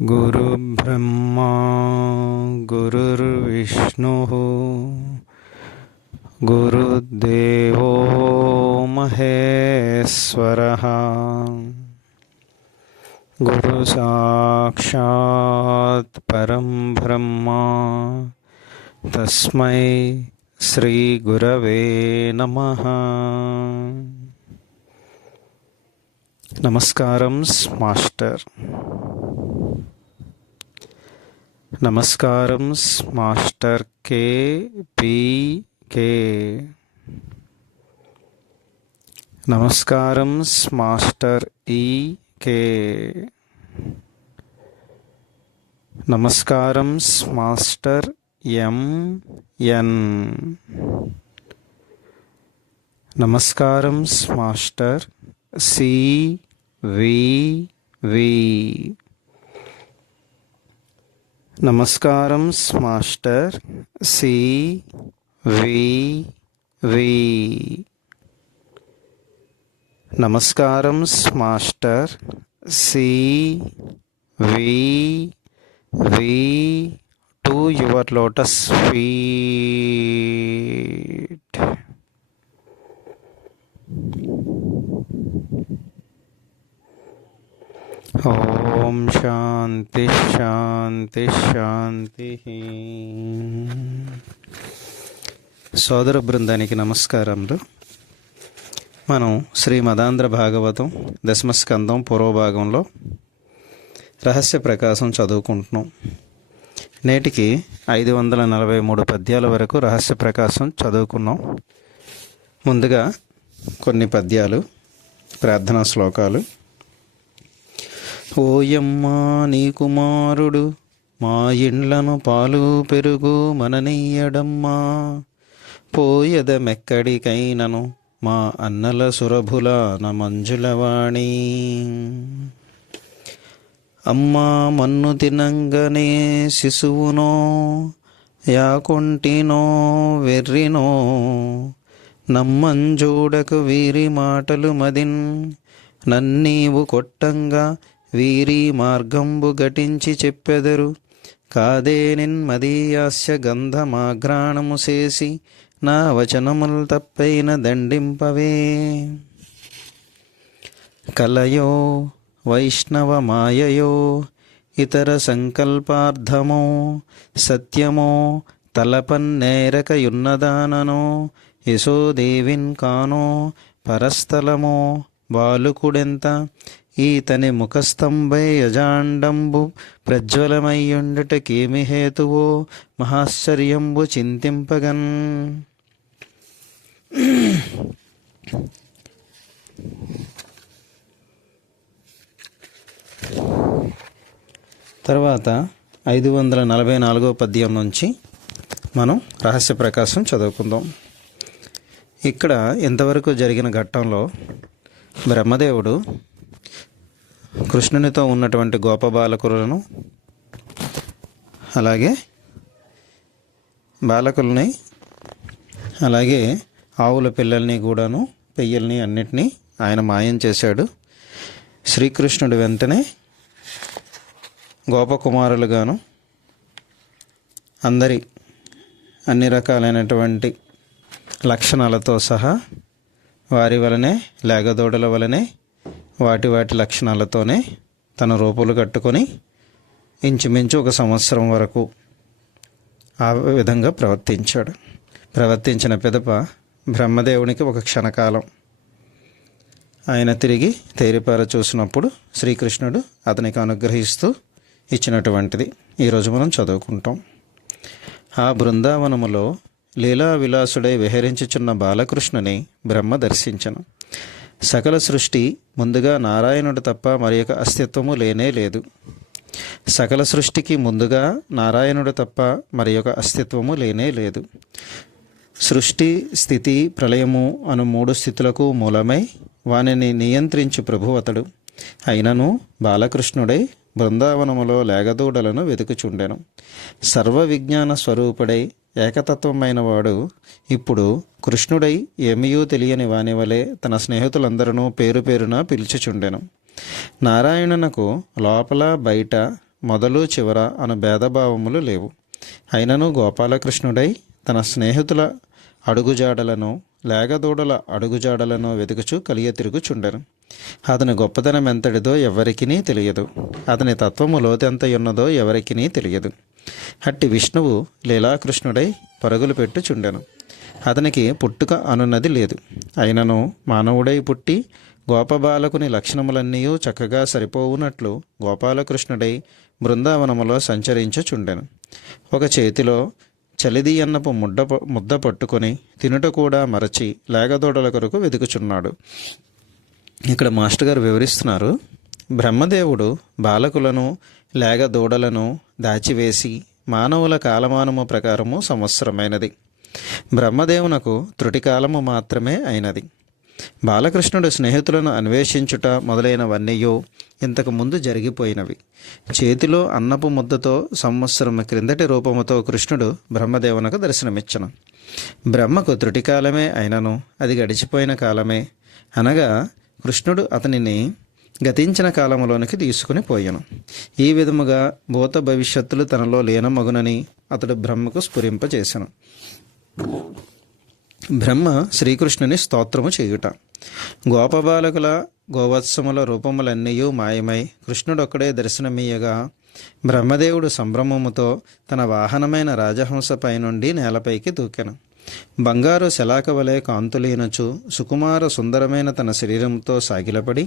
गुरुर्ब्रह्मा गुरुर्विष्णुः गुरुदेवो महेश्वरः गुरु साक्षात् परं ब्रह्मा तस्मै श्री गुरवे नमः। नमस्कारं मास्टर। नमस्कारं मास्टर के पी के। नमस्कारं मास्टर ई के। नमस्कारं मास्टर एम एन। नमस्कारं मास्टर सी वी वी। नमस्कारं मास्टर सी वी वी। नमस्कारं master C V V to your lotus feet. ఓం శాంతి శాంతి శాంతి. సోదర బృందానికి నమస్కారములు. మనం శ్రీ మదాంధ్ర భాగవతం దశమస్కందం పూర్వభాగంలో రహస్య ప్రకాశం చదువుకుంటున్నాం. నేటికి 543 పద్యాల వరకు రహస్య ప్రకాశం చదువుకున్నాం. ముందుగా కొన్ని పద్యాలు, ప్రార్థనా శ్లోకాలు. ఓయమ్మా నీ కుమారుడు మా ఇండ్లను పాలు పెరుగు మననీయడమ్మా, పోయదమెక్కడికైనను మా అన్నల సురభుల నమంజులవాణి. అమ్మా మన్ను తినంగనే శిశువునో యాకొంటినో వెర్రినో, నమ్మంజూడకు వీరి మాటలు మదిన్, నన్నీవు కొట్టంగా వీరి మార్గంబు ఘటించి చెప్పెదరు. కాదే నిన్మదీయాస్య గంధమాఘ్రాణము చేసి, నా వచనముల్ తప్పైన దండింపవే. కలయో వైష్ణవ మాయయో ఇతర సంకల్పార్థమో, సత్యమో తలపన్నేరకయున్నదాననో, యశోదేవిన్ కానో పరస్థలమో బాలుకుడెంత, ఈతని ముఖస్తంభై అజాండంబు ప్రజ్వలమయ్యుండుటకేమి హేతువో, మహాశ్చర్యంబు చింతింపగన్. తర్వాత 544వ పద్యం నుంచి మనం రహస్య ప్రకాశం చదువుకుందాం. ఇక్కడ ఇంతవరకు జరిగిన ఘట్టంలో బ్రహ్మదేవుడు కృష్ణునితో ఉన్నటువంటి గోపబాలకులను, అలాగే బాలకుల్ని, అలాగే ఆవుల పిల్లల్ని కూడాను, పెయ్యల్ని అన్నిటినీ ఆయన మాయం చేశాడు. శ్రీకృష్ణుడు వెంటనే గోపకుమారులుగాను అన్ని రకాలైనటువంటి లక్షణాలతో సహా వారి వలనే, లేగదోడల వలనే, వాటి లక్షణాలతోనే తన రూపులు కట్టుకొని ఇంచుమించు 1 సంవత్సరం వరకు ఆ విధంగా ప్రవర్తించాడు. ప్రవర్తించిన పిదప బ్రహ్మదేవునికి ఒక క్షణకాలం ఆయన తిరిగి తేరిపార చూసినప్పుడు శ్రీకృష్ణుడు అతనికి అనుగ్రహిస్తూ ఇచ్చినటువంటిది ఈరోజు మనం చదువుకుంటాం. ఆ బృందావనములో లీలా విలాసుడై విహరించుచున్న బాలకృష్ణుని బ్రహ్మ దర్శించను. సకల సృష్టి ముందుగా నారాయణుడు తప్ప మరి యొక్క అస్తిత్వము లేనే లేదు. సకల సృష్టికి ముందుగా నారాయణుడు తప్ప మరి యొక్క అస్తిత్వము లేనే లేదు. సృష్టి, స్థితి, ప్రళయము అను 3 స్థితులకు మూలమై వానిని నియంత్రించు ప్రభువతడు. అయినను బాలకృష్ణుడై బృందావనములో లేగదూడలను వెతుకుచుండెను. సర్వ విజ్ఞాన స్వరూపుడై ఏకతత్వమైన వాడు ఇప్పుడు కృష్ణుడై ఏమీయూ తెలియని వానివలే తన స్నేహితులందరూ పేరు పేరున పిలుచుచుండెను. నారాయణునకు లోపల బయట మొదలు చివర అను భేదభావములు లేవు. అయినను గోపాలకృష్ణుడై తన స్నేహితుల అడుగుజాడలను లేగదూడల అడుగుజాడలను వెతుకుచు కలియ తిరుగుచుండెను. అతని గొప్పతనం ఎంతటిదో ఎవరికినీ తెలియదు. అతని తత్వము లోతెంతయున్నదో ఎవరికినీ తెలియదు. అట్టి విష్ణువు లీలాకృష్ణుడై పరుగులు పెట్టుచుండెను. అతనికి పుట్టుక అనున్నది లేదు. అయినను మానవుడై పుట్టి గోపబాలకుని లక్షణములన్నీ చక్కగా సరిపోవునట్లు గోపాలకృష్ణుడై బృందావనములో సంచరించుచుండెను. ఒక చేతిలో చలిదియన్నపు ముద్ద పట్టుకొని తినుట కూడా మరచి లేగదోడల కొరకు వెతుకుచున్నాడు. ఇక్కడ మాస్టర్ గారు వివరిస్తున్నారు, బ్రహ్మదేవుడు బాలకులను లేగదూడలను దాచివేసి మానవుల కాలమానము ప్రకారము సంవత్సరమైనది. బ్రహ్మదేవునకు త్రుటికాలము మాత్రమే అయినది. బాలకృష్ణుడు స్నేహితులను అన్వేషించుట మొదలైనవన్నీయో ఇంతకు ముందు జరిగిపోయినవి. చేతిలో అన్నపు ముద్దతో సంవత్సరం క్రిందటి రూపముతో కృష్ణుడు బ్రహ్మదేవునకు దర్శనమిచ్చను. బ్రహ్మకు త్రుటికాలమే అయినను అది గడిచిపోయిన కాలమే. అనగా కృష్ణుడు అతనిని గతించిన కాలములోనికి తీసుకుని పోయాను. ఈ విధముగా భూత భవిష్యత్తులు తనలో లీనమగునని అతడు బ్రహ్మకు స్ఫురింపచేశాను. బ్రహ్మ శ్రీకృష్ణుని స్తోత్రము చేయుట. గోపబాలకుల గోవత్సముల రూపములన్నీ మాయమై కృష్ణుడొక్కడే దర్శనమీయగా బ్రహ్మదేవుడు సంభ్రమముతో తన వాహనమైన రాజహంసపై నుండి నేలపైకి దూకెను. బంగారు శలాక వలె కాంతులీనచు సుకుమార సుందరమైన తన శరీరంతో సాగిలపడి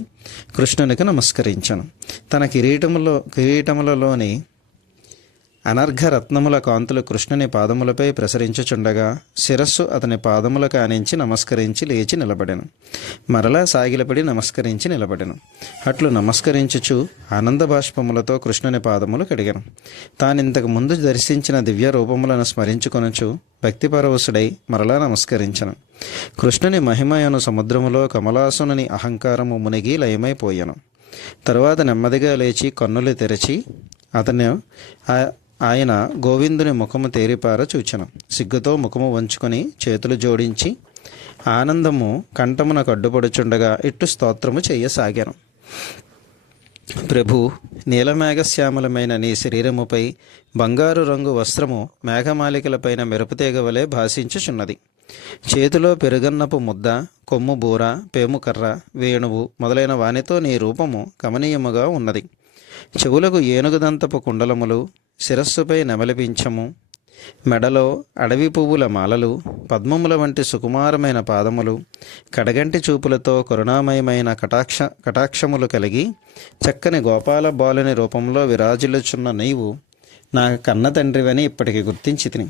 కృష్ణునికి నమస్కరించను. తన కిరీటములలోని అనర్ఘరత్నముల కాంతులు కృష్ణుని పాదములపై ప్రసరించుచుండగా శిరస్సు అతని పాదముల కానించి నమస్కరించి లేచి నిలబడెను. మరలా సాగిలపడి నమస్కరించి నిలబడెను. అట్లు నమస్కరించుచు ఆనంద బాష్పములతో కృష్ణుని పాదములు కడిగెను. తానింతకు ముందు దర్శించిన దివ్య రూపములను స్మరించుకొనుచు భక్తిపరవశుడై మరలా నమస్కరించను. కృష్ణుని మహిమయను సముద్రములో కమలాసుని అహంకారము మునిగి లయమైపోయాను. తరువాత నెమ్మదిగా లేచి కన్నులు తెరచి ఆయన గోవిందుని ముఖము తేరిపార చూచెను. సిగ్గుతో ముఖము వంచుకొని చేతులు జోడించి ఆనందము కంఠమునకు అడ్డుపడుచుండగా ఇట్టు స్తోత్రము చేయసాగాను. ప్రభు, నీలమేఘశ్యామలమైన నీ శరీరముపై బంగారు రంగు వస్త్రము మేఘమాలికలపైన మెరుపుతీగ వలె భాషించుచున్నది. చేతిలో పెరుగన్నపు ముద్ద, కొమ్ము బూర, పేముకర్ర, వేణువు మొదలైన వానితో నీ రూపము కమనీయముగా ఉన్నది. చెవులకు ఏనుగుదంతపు కుండలములు, శిరస్సుపై నెమలిపించము, మెడలో అడవి పువ్వుల మాలలు, పద్మముల వంటి సుకుమారమైన పాదములు, కడగంటి చూపులతో కరుణామయమైన కటాక్షములు కలిగి చక్కని గోపాల బాలుని రూపంలో విరాజిల్లుచున్న నీవు నా కన్న తండ్రివని ఇప్పటికి గుర్తించి తిని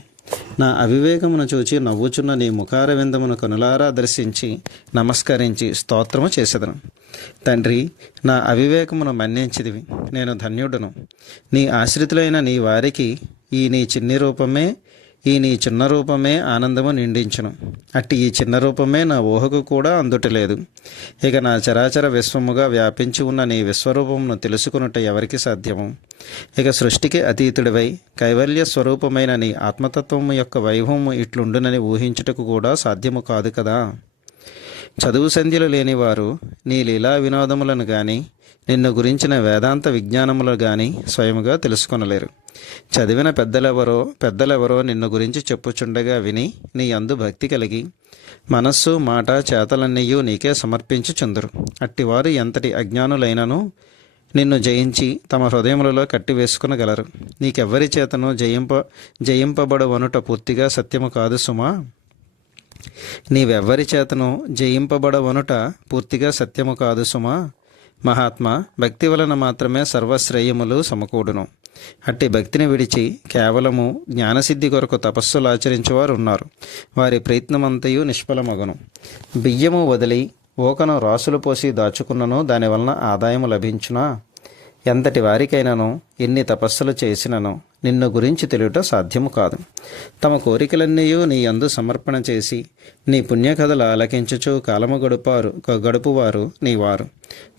నా అవివేకమును చూచి నవ్వుచున్న నీ ముఖార విందమును కనులారా దర్శించి నమస్కరించి స్తోత్రము చేసేదను. తండ్రి, నా అవివేకమును మన్నించిదివి, నేను ధన్యుడును. నీ ఆశ్రితులైన నీ వారికి ఈ నీ చిన్న రూపమే ఆనందము నిండించును. అట్టి ఈ చిన్న రూపమే నా ఊహకు కూడా అందుటలేదు. ఇక నా చరాచర విశ్వముగా వ్యాపించి ఉన్న నీ విశ్వరూపమును తెలుసుకున్నట ఎవరికి సాధ్యము? ఇక సృష్టికి అతీతుడివై కైవల్య స్వరూపమైన నీ ఆత్మతత్వము యొక్క వైభవము ఇట్లుండునని ఊహించుటకు కూడా సాధ్యము కాదు కదా. చదువు సంధ్యలు లేనివారు నీ లీలా వినోదములను గాని నిన్ను గురించిన వేదాంత విజ్ఞానములు గాని స్వయముగా తెలుసుకొనలేరు. చదివిన పెద్దలెవరో నిన్ను గురించి చెప్పుచుండగా విని నీ యందు భక్తి కలిగి మనస్సు, మాట, చేతలన్నీయూ నీకే సమర్పించుచుందురు. అట్టివారు ఎంతటి అజ్ఞానులైనను నిన్ను జయించి తమ హృదయములలో కట్టివేసుకునగలరు. నీకెవ్వరి చేతను జయింపబడవనుట పూర్తిగా సత్యము కాదు సుమా. నీవెవ్వరి చేతను జయింపబడవనుట పూర్తిగా సత్యము కాదు సుమా. మహాత్మా, భక్తి వలన మాత్రమే సర్వశ్రేయములు సమకూడును. అట్టి భక్తిని విడిచి కేవలము జ్ఞానసిద్ధి కొరకు తపస్సులు ఆచరించేవారు ఉన్నారు. వారి ప్రయత్నమంతయు నిష్ఫలమగును. బియ్యము వదిలి ఓకను రాసులు పోసి దాచుకున్నను దానివలన ఆదాయము లభించునా? ఎంతటి వారికైనాను ఎన్ని తపస్సులు చేసినను నిన్ను గురించి తెలియట సాధ్యము కాదు. తమ కోరికలన్నీ నీ యందు సమర్పణ చేసి నీ పుణ్యకథలు ఆలకించుచు కాలము గడుపువారు నీవారు.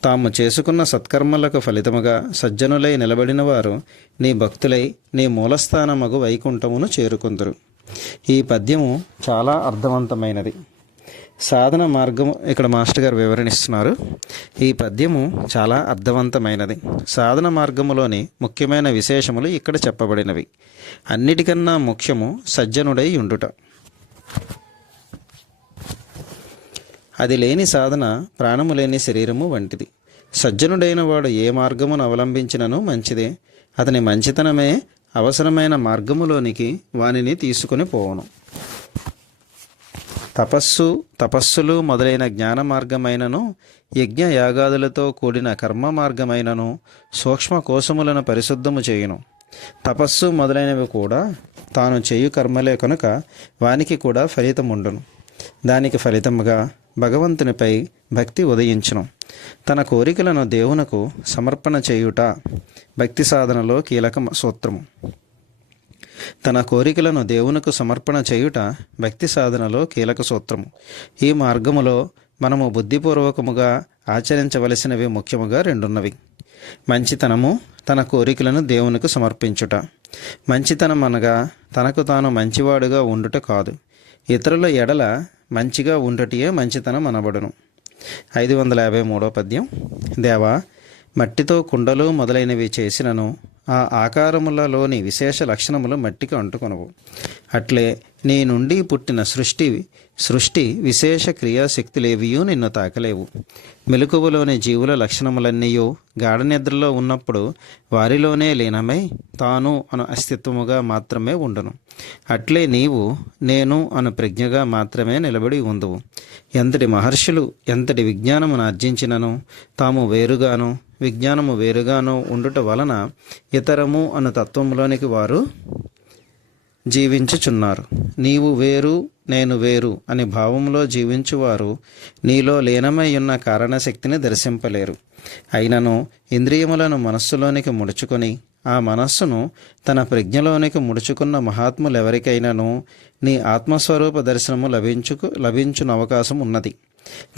తాము చేసుకున్న సత్కర్మలకు ఫలితముగా సజ్జనులై నిలబడిన వారు నీ భక్తులై నీ మూలస్థానమగు వైకుంఠమును చేరుకుందురు. ఈ పద్యము చాలా అర్థవంతమైనది. సాధన మార్గము ఇక్కడ మాస్టర్ గారు వివరణిస్తున్నారు. ఈ పద్యము చాలా అర్థవంతమైనది. సాధన మార్గములోని ముఖ్యమైన విశేషములు ఇక్కడ చెప్పబడినవి. అన్నిటికన్నా ముఖ్యము సజ్జనుడై ఉండుట. అది లేని సాధన ప్రాణము లేని శరీరము వంటిది. సజ్జనుడైన వాడు ఏ మార్గమును అవలంబించినను మంచిదే. అతని మంచితనమే అవసరమైన మార్గములోనికి వానిని తీసుకుని పోవును. తపస్సులు మొదలైన జ్ఞాన మార్గమైనను యజ్ఞ యాగాదులతో కూడిన కర్మ మార్గమైనను సూక్ష్మ కోశములను పరిశుద్ధము చేయును. తపస్సు మొదలైనవి కూడా తాను చేయు కర్మలే కనుక వానికి కూడా ఫలితముండును. దానికి ఫలితముగా భగవంతునిపై భక్తి ఉదయించును. తన కోరికలను దేవునకు సమర్పణ చేయుట భక్తి సాధనలో కీలక సూత్రము. తన కోరికలను దేవునకు సమర్పణ చేయుట భక్తి సాధనలో కీలక సూత్రము. ఈ మార్గములో మనము బుద్ధిపూర్వకముగా ఆచరించవలసినవి ముఖ్యముగా రెండున్నవి. మంచితనము, తన కోరికలను దేవునికి సమర్పించుట. మంచితనం అనగా తనకు తాను మంచివాడుగా ఉండుట కాదు, ఇతరుల ఎడల మంచిగా ఉండుటయే మంచితనం అనబడును. 553వ పద్యం. దేవా, మట్టితో కుండలు మొదలైనవి చేసినను ఆ ఆకారములలోని విశేష లక్షణములు మట్టికి అంటుకొనవు. అట్లే నీ నుండి పుట్టిన సృష్టి విశేష క్రియాశక్తులేవియూ నిన్ను తాకలేవు. మెలకువలోని జీవుల లక్షణములన్నీయూ గాఢనిద్రలో ఉన్నప్పుడు వారిలోనే లీనమై తాను అను అస్తిత్వముగా మాత్రమే ఉండును. అట్లే నీవు నేను అను ప్రజ్ఞగా మాత్రమే నిలబడి ఉందువు. ఎంతటి మహర్షులు ఎంతటి విజ్ఞానమును ఆర్జించినను తాము వేరుగాను విజ్ఞానము వేరుగాను ఉండుట వలన ఇతరము అను తత్వంలోనికి వారు జీవించుచున్నారు. నీవు వేరు నేను వేరు అని భావంలో జీవించువారు నీలో లీనమై ఉన్న కారణశక్తిని దర్శింపలేరు. అయినను ఇంద్రియములను మనస్సులోనికి ముడుచుకొని ఆ మనస్సును తన ప్రజ్ఞలోనికి ముడుచుకున్న మహాత్ములెవరికైనాను నీ ఆత్మస్వరూప దర్శనము లభించున అవకాశం ఉన్నది.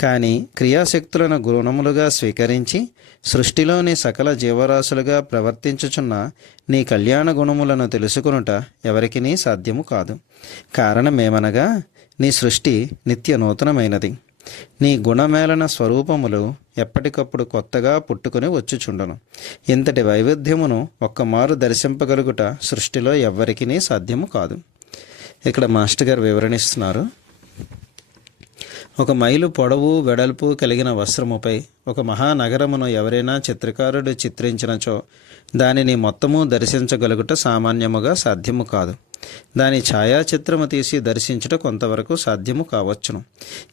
కానీ క్రియాశక్తులను గుణములుగా స్వీకరించి సృష్టిలోని సకల జీవరాశులుగా ప్రవర్తించుచున్న నీ కళ్యాణ గుణములను తెలుసుకొనుట ఎవరికినీ సాధ్యము కాదు. కారణమేమనగా నీ సృష్టి నిత్య నూతనమైనది. నీ గుణమేళన స్వరూపములు ఎప్పటికప్పుడు కొత్తగా పుట్టుకుని వచ్చుచుండును. ఇంతటి వైవిధ్యమును ఒక్కమారు దర్శింపగలుగుట సృష్టిలో ఎవ్వరికీ సాధ్యము కాదు. ఇక్కడ మాస్టర్ గారు వివరణిస్తున్నారు. 1 మైలు పొడవు వెడల్పు కలిగిన వస్త్రముపై ఒక మహానగరమును ఎవరైనా చిత్రకారుడు చిత్రించినచో దానిని మొత్తము దర్శించగలుగుట సామాన్యముగా సాధ్యము కాదు. దాని ఛాయాచిత్రము తీసి దర్శించుట కొంతవరకు సాధ్యము కావచ్చును.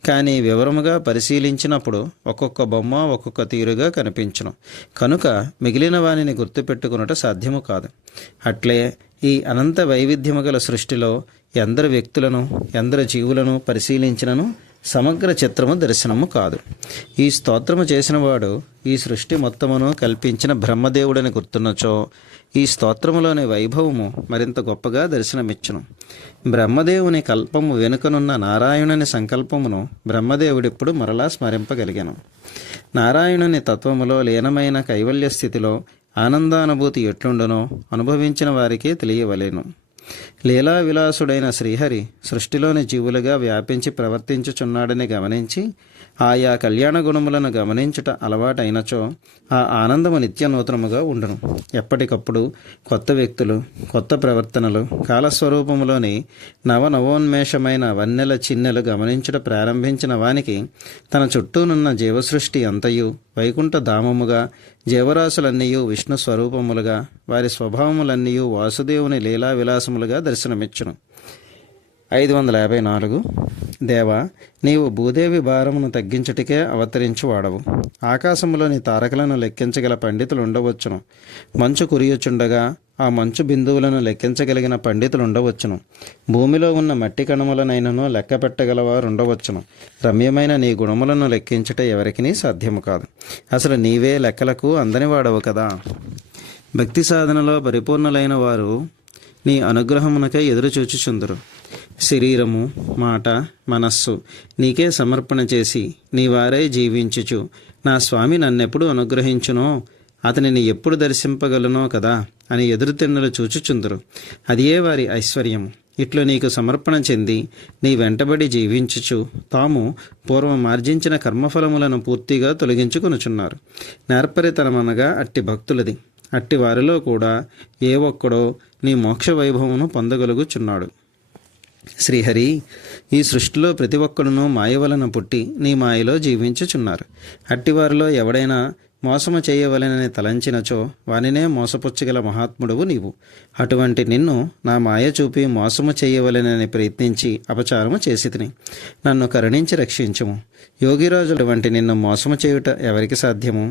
కానీ వివరముగా పరిశీలించినప్పుడు ఒక్కొక్క బొమ్మ ఒక్కొక్క తీరుగా కనిపించును. కనుక మిగిలిన వానిని గుర్తుపెట్టుకునుట సాధ్యము కాదు. అట్లే ఈ అనంత వైవిధ్యము గల సృష్టిలో ఎందరు వ్యక్తులను ఎందరు జీవులను పరిశీలించినను సమగ్ర చిత్రము దర్శనము కాదు. ఈ స్తోత్రము చేసినవాడు ఈ సృష్టి మొత్తమును కల్పించిన బ్రహ్మదేవుడని గుర్తున్నచో ఈ స్తోత్రములోని వైభవము మరింత గొప్పగా దర్శనమిచ్చును. బ్రహ్మదేవుని కల్పము వెనుకనున్న నారాయణుని సంకల్పమును బ్రహ్మదేవుడిప్పుడు మరలా స్మరింపగలిగాను. నారాయణుని తత్వములో లీనమైన కైవల్య స్థితిలో ఆనందానుభూతి ఎట్లుండునో అనుభవించిన వారికే తెలియవలేను. లీలా విలాసుడైన శ్రీహరి సృష్టిలోని జీవులుగా వ్యాపించి ప్రవర్తించుచున్నాడని గమనించి ఆయా కళ్యాణ గుణములను గమనించుట అలవాటైనచో ఆ ఆనందము నిత్యనూతనముగా ఉండును. ఎప్పటికప్పుడు కొత్త వ్యక్తులు కొత్త ప్రవర్తనలు కాలస్వరూపములోని నవనవోన్మేషమైన వన్నెల చిన్నెలు గమనించుట ప్రారంభించిన వానికి తన చుట్టూనున్న జీవసృష్టి అంతయు వైకుంఠ ధామముగా జీవరాశులన్నీయు విష్ణు స్వరూపములుగా వారి స్వభావములన్నీయు వాసుదేవుని లీలా విలాసములుగా దర్శనమిచ్చును. 554. దేవా, నీవు భూదేవి భారమును తగ్గించుటకే అవతరించువాడవు. ఆకాశములోని తారకలను లెక్కించగల పండితులు ఉండవచ్చును. మంచు కురియుచుండగా ఆ మంచు బిందువులను లెక్కించగలిగిన పండితులు ఉండవచ్చును. భూమిలో ఉన్న మట్టి కణములనైనను లెక్క పెట్టగలవారు ఉండవచ్చును. రమ్యమైన నీ గుణములను లెక్కించుట ఎవరికినీ సాధ్యము కాదు. అసలు నీవే లెక్కలకు అందనివాడవు కదా. భక్తి సాధనలో పరిపూర్ణులైన వారు నీ అనుగ్రహమునకై ఎదురుచూచుచుందురు. శరీరము, మాట, మనస్సు నీకే సమర్పణ చేసి నీ వారై జీవించుచు నా స్వామి నన్నెప్పుడు అనుగ్రహించునో, అతనిని ఎప్పుడు దర్శింపగలనో కదా అని ఎదురుతెన్నులు చూచుచుందురు. అదియే వారి ఐశ్వర్యము. ఇట్లు నీకు సమర్పణ చెంది నీ వెంటబడి జీవించుచు తాము పూర్వం ఆర్జించిన కర్మఫలములను పూర్తిగా తొలగించుకొనుచున్నారు. నేర్పరితనమనగా అట్టి భక్తులది. అట్టి వారిలో కూడా ఏ ఒక్కడో నీ మోక్ష వైభవమును పొందగలుగుచున్నాడు. శ్రీహరి, ఈ సృష్టిలో ప్రతి ఒక్కడును మాయ వలన పుట్టి నీ మాయలో జీవించుచున్నారు. అట్టివారిలో ఎవడైనా మోసము చేయవలెనని తలంచినచో వానినే మోసపుచ్చగల మహాత్ముడువు నీవు. అటువంటి నిన్ను నా మాయ చూపి మోసము చేయవలెనని ప్రయత్నించి అపచారము చేసి తిని నన్ను కరుణించి రక్షించుము. యోగిరాజుల వంటి నిన్ను మోసము చేయుట ఎవరికి సాధ్యము?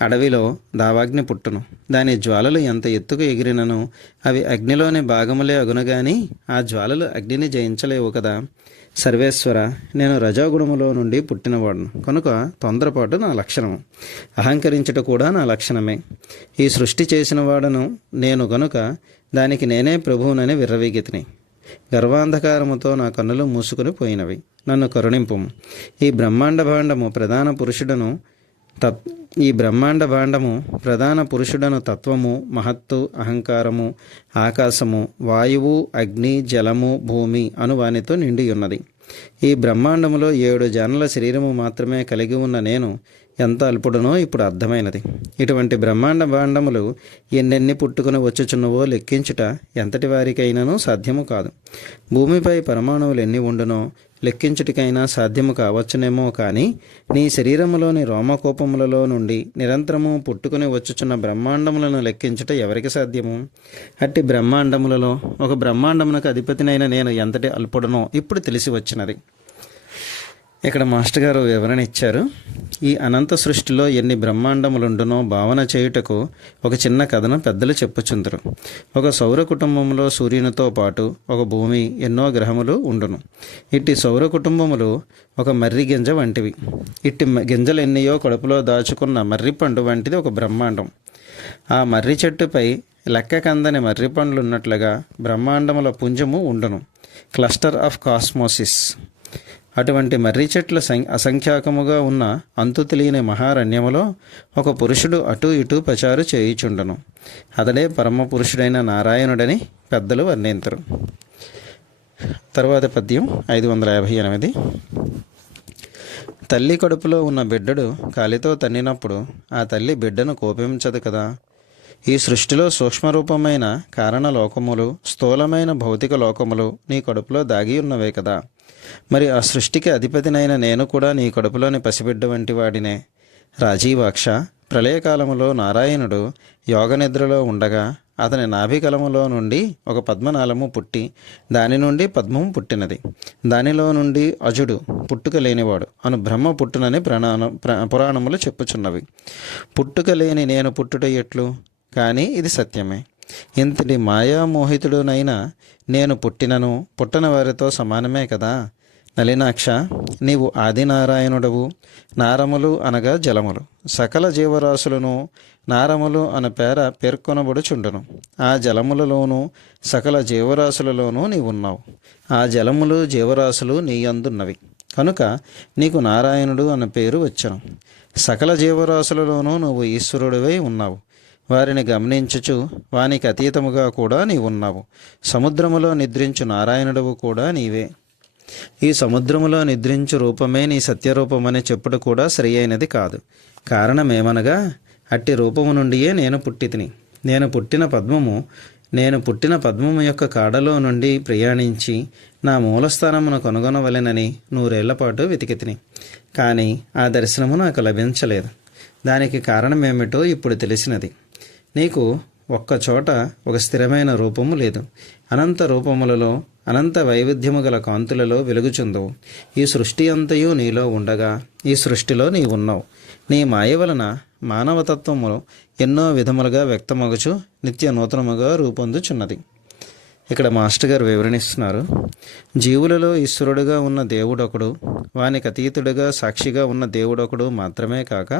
అడవిలో దావాగ్ని పుట్టును. దాని జ్వాలలు ఎంత ఎత్తుకు ఎగిరినను అవి అగ్నిలోని భాగములే అగునగాని ఆ జ్వాలలు అగ్నిని జయించలేవు కదా. సర్వేశ్వర, నేను రజోగుణములో నుండి పుట్టినవాడును కనుక తొందరపాటు నా లక్షణము, అహంకరించుట కూడా నా లక్షణమే. ఈ సృష్టి చేసిన వాడను నేను గనుక దానికి నేనే ప్రభువునని విర్రవీగితిని. గర్వాంధకారముతో నా కన్నులు మూసుకుని పోయినవి. నన్ను కరుణింపుము. ఈ బ్రహ్మాండ భాండము ప్రధాన పురుషుడను తత్వము, మహత్తు, అహంకారము, ఆకాశము, వాయువు, అగ్ని, జలము, భూమి అను వానితో నిండి ఉన్నది. ఈ బ్రహ్మాండములో 7 జానుల శరీరము మాత్రమే కలిగి ఉన్న నేను ఎంత అల్పుడనో ఇప్పుడు అర్థమైనది. ఇటువంటి బ్రహ్మాండ భాండములు ఎన్నెన్ని పుట్టుకుని వచ్చుచున్నవో లెక్కించుట ఎంతటి వారికైనానూ సాధ్యము కాదు. భూమిపై పరమాణువులు ఎన్ని ఉండునో లెక్కించుటికైనా సాధ్యము కావచ్చునేమో కానీ నీ శరీరములోని రోమకోపములలో నుండి నిరంతరము పుట్టుకుని వచ్చుచున్న బ్రహ్మాండములను లెక్కించుట ఎవరికి సాధ్యము? అట్టి బ్రహ్మాండములలో ఒక బ్రహ్మాండమునకు అధిపతినైన నేను ఎంతటి అల్పుడనో ఇప్పుడు తెలిసి వచ్చినది. ఇక్కడ మాస్టర్ గారు వివరణ ఇచ్చారు. ఈ అనంత సృష్టిలో ఎన్ని బ్రహ్మాండములుండునో భావన చేయుటకు ఒక చిన్న కథను పెద్దలు చెప్పుచుందరు. ఒక సౌర కుటుంబంలో సూర్యునితో పాటు ఒక భూమి, ఎన్నో గ్రహములు ఉండును. ఇట్టి సౌర కుటుంబములు ఒక మర్రి గింజ వంటివి. ఇట్టి గింజలు ఎన్నియో కడుపులో దాచుకున్న మర్రి పండు వంటిది ఒక బ్రహ్మాండం. ఆ మర్రి చెట్టుపై లెక్కకందని మర్రి పండ్లు ఉన్నట్లుగా బ్రహ్మాండముల పుంజము ఉండును. Cluster of cosmoses. అటువంటి మర్రి చెట్ల అసంఖ్యాకముగా ఉన్న అంతు తెలియని మహారణ్యములో ఒక పురుషుడు అటూ ఇటూ పచారు చేయుచుండను. అతడే పరమ పురుషుడైన నారాయణుడని పెద్దలు వర్ణింతురు. తరువాత పద్యం 558. తల్లి కడుపులో ఉన్న బిడ్డడు కాలితో తన్నినప్పుడు ఆ తల్లి బిడ్డను కోపించదు కదా. ఈ సృష్టిలో సూక్ష్మరూపమైన కారణ లోకములు, స్థూలమైన భౌతిక లోకములు నీ కడుపులో దాగి ఉన్నవే కదా. మరి ఆ సృష్టికి అధిపతినైన నేను కూడా నీ కడుపులోని పసిబిడ్డ వంటి వాడినే. రాజీవాక్ష, ప్రళయకాలములో నారాయణుడు యోగ నిద్రలో ఉండగా అతని నాభికలములో నుండి ఒక పద్మనాళము పుట్టి దాని నుండి పద్మము పుట్టినది. దానిలో నుండి అజుడు పుట్టుక లేనివాడు అను బ్రహ్మ పుట్టునని పురాణములు చెప్పుచున్నవి. పుట్టుక లేని నేను పుట్టుట ఎట్లు? కానీ ఇది సత్యమే. ఇంతటి మాయామోహితుడునైనా నేను పుట్టినను పుట్టని వారితో సమానమే కదా. నలినాక్ష, నీవు ఆదినారాయణుడవు. నారములు అనగా జలములు. సకల జీవరాశులను నారములు అన్న పేర్కొనబడుచుండును. ఆ జలములలోనూ సకల జీవరాశులలోనూ నీవున్నావు. ఆ జలములు జీవరాశులు నీ యందున్నవి కనుక నీకు నారాయణుడు అన్న పేరు వచ్చును. సకల జీవరాశులలోనూ నువ్వు ఈశ్వరుడివై ఉన్నావు. వారిని గమనించుచు వానికి అతీతముగా కూడా నీవున్నావు. సముద్రములో నిద్రించు నారాయణుడవు కూడా నీవే. ఈ సముద్రములో నిద్రించు రూపమే నీ సత్యరూపమని చెప్పుడు కూడా సరి అయినది కాదు. కారణమేమనగా అట్టి రూపము నుండియే నేను పుట్టితిని. నేను పుట్టిన పద్మము యొక్క కాడలో నుండి ప్రయాణించి నా మూలస్థానమును కనుగొనవలెనని 100 ఏళ్ల పాటు వెతికితిని. కానీ ఆ దర్శనము నాకు లభించలేదు. దానికి కారణమేమిటో ఇప్పుడు తెలిసినది. నీకు ఒక్కచోట ఒక స్థిరమైన రూపము లేదు. అనంత రూపములలో అనంత వైవిధ్యము గల కాంతులలో వెలుగుచుందవు. ఈ సృష్టి అంతయు నీలో ఉండగా ఈ సృష్టిలో నీ ఉన్నావు. నీ మాయ వలన మానవతత్వము ఎన్నో విధములుగా వ్యక్తమగుచు నిత్య నూతనముగా రూపొందుచున్నది. ఇక్కడ మాస్టర్ గారు వివరణిస్తున్నారు. జీవులలో ఈశ్వరుడుగా ఉన్న దేవుడొకడు, వానికి అతీతుడుగా సాక్షిగా ఉన్న దేవుడొకడు మాత్రమే కాక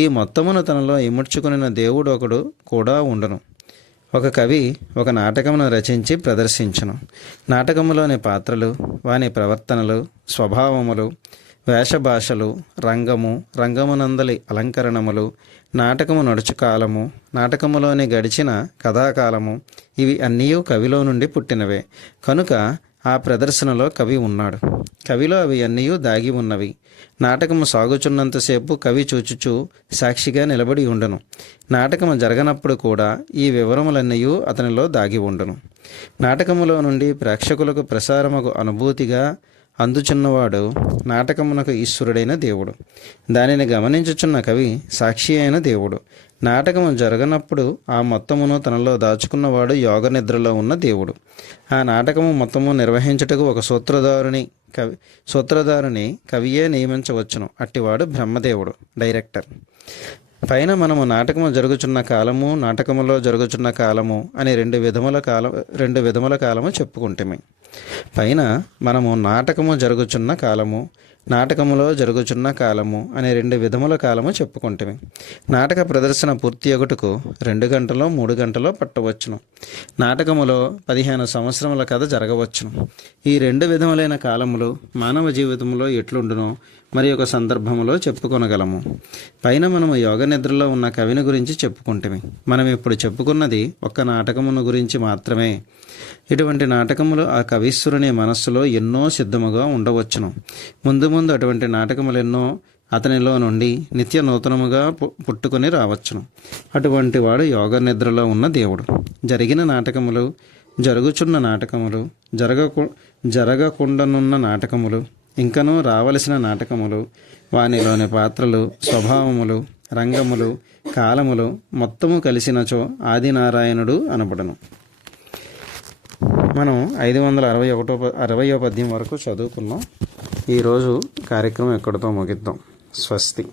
ఈ మొత్తమును తనలో ఇముడ్చుకున్న దేవుడొకడు కూడా ఉండును. ఒక కవి ఒక నాటకమును రచించి ప్రదర్శించును. నాటకములోని పాత్రలు, వాని ప్రవర్తనలు, స్వభావములు, వేషభాషలు, రంగమునందలి అలంకరణములు, నాటకము నడుచు కాలము, నాటకములోని గడిచిన కథాకాలము, ఇవి అన్నీ కవిలో నుండి పుట్టినవే. కనుక ఆ ప్రదర్శనలో కవి ఉన్నాడు. కవిలో అవి అన్నీ దాగి ఉన్నవి. నాటకము సాగుచున్నంతసేపు కవి చూచుచూ సాక్షిగా నిలబడి ఉండును. నాటకము జరగనప్పుడు కూడా ఈ వివరములన్నీ అతనిలో దాగి ఉండును. నాటకములో నుండి ప్రేక్షకులకు ప్రసారముకు అనుభూతిగా అందుచున్నవాడు నాటకమునకు ఈశ్వరుడైన దేవుడు. దానిని గమనించుచున్న కవి సాక్షి అయిన దేవుడు. నాటకము జరగనప్పుడు ఆ మొత్తమును తనలో దాచుకున్నవాడు యోగ నిద్రలో ఉన్న దేవుడు. ఆ నాటకము మొత్తము నిర్వహించుటకు ఒక సూత్రధారుని కవియే నియమించవచ్చును. అట్టివాడు బ్రహ్మదేవుడు, డైరెక్టర్. పైన మనము నాటకము జరుగుచున్న కాలము, నాటకములో జరుగుచున్న కాలము అని రెండు విధముల కాలము చెప్పుకుంటేమి. పైన మనము నాటకము జరుగుచున్న కాలము, నాటకములో జరుగుచున్న కాలము అనే 2 విధముల కాలము చెప్పుకుంటేమి. నాటక ప్రదర్శన పూర్తి అగుటకు 2 గంటలో 3 గంటలో పట్టవచ్చును. నాటకములో 15 సంవత్సరముల కథ జరగవచ్చును. ఈ 2 విధములైన కాలములు మానవ జీవితంలో ఎట్లుండునో మరి ఒక సందర్భములో చెప్పుకొనగలము. పైన మనము యోగ నిద్రలో ఉన్న కవిని గురించి చెప్పుకుంటేమి. మనం ఇప్పుడు చెప్పుకున్నది ఒక్క నాటకమును గురించి మాత్రమే. ఇటువంటి నాటకములు ఆ కవీశ్వరుని మనస్సులో ఎన్నో సిద్ధముగా ఉండవచ్చును. ముందు అటువంటి నాటకములెన్నో అతనిలో నుండి నిత్య నూతనముగా పుట్టుకొని రావచ్చును. అటువంటి వాడు యోగ నిద్రలో ఉన్న దేవుడు. జరిగిన నాటకములు, జరుగుచున్న నాటకములు, జరగకుండానున్న నాటకములు, ఇంకనూ రావలసిన నాటకములు, వానిలోని పాత్రలు, స్వభావములు, రంగములు, కాలములు మొత్తము కలిసినచో ఆదినారాయణుడు అనబడను. మనం 561వ పద్యం వరకు చదువుకున్నాం. ఈరోజు కార్యక్రమం ఎక్కడితో ముగిద్దాం. స్వస్తి.